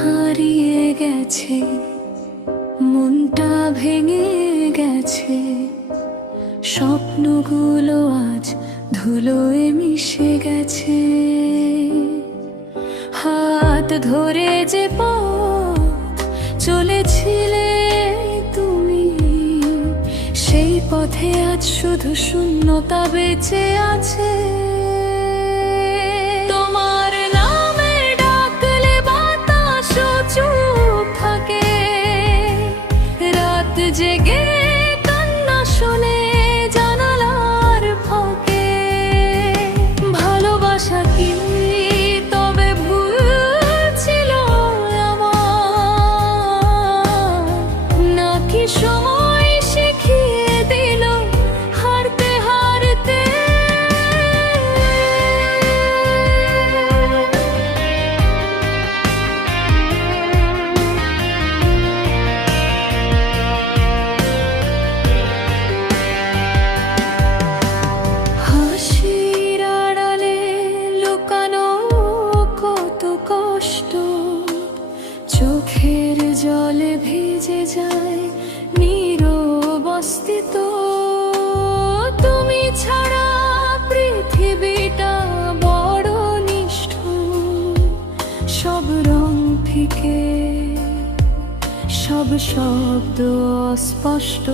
হারিয়ে গেছে, মনটা ভেঙে গেছে, স্বপ্নগুলো আজ ধুলোয় মিশে গেছে। হাত ধরে যে পথ চলেছিলে তুমি, সেই পথে আজ শুধু শূন্যতা বেঁচে আছে। তোমার নামে ডাকলে বাতাসও চুপ থাকে, রাত জেগে কান্না শোনে জানালার ফাঁকে। ভালোবাসা কি তবে ভুল ছিল আমার, নাকি সময় শিখিয়ে দিল হারতে হারতে? হাসির আড়ালে লুকানো কত কষ্ট, চোখের জলে ভিজে যায় নীরব অস্তিত্ব। তুমি ছাড়া পৃথিবীটা বড় নিষ্ঠুর, সব রং ফিকে, সব শব্দ অস্পষ্ট।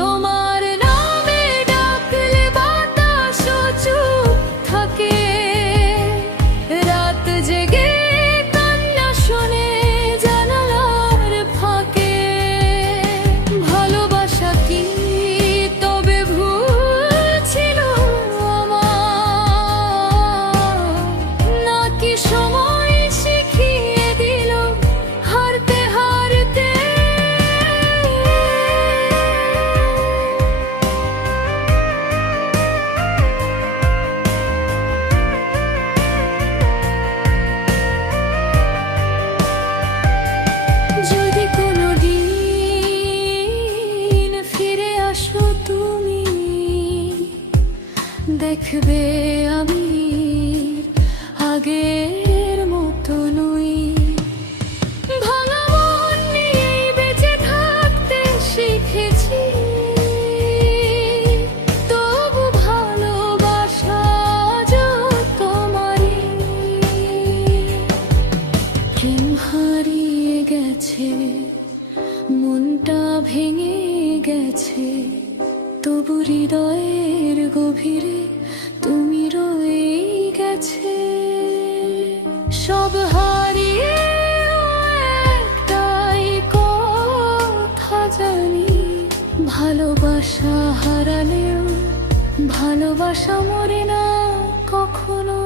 তোমার নামে ডাকলে বাতাসও চুপ থাকে, রাত জেগে কান্না শোনে জানালার ফাঁকে। ভালোবাসা কি তবে ভুল ছিল আমার, নাকি সময় শিখিয়ে দিল হারতে হারতে? যদি কোনোদিন ফিরে আসো তুমি, দেখবে আমি আগের মতো নই। ভাঙা মন নিয়েই বেঁচে থাকতে শিখেছি, তবু ভালোবাসা আজও তোমারই। প্রেম হারিয়ে গেছে, মনটা ভেঙে গেছে, তবু হৃদয়ের গভীরে তুমি রয়ে গেছে। সব হারিয়ে একটাই কথা জানি, ভালোবাসা হারালেও ভালোবাসা মরে না কখনো।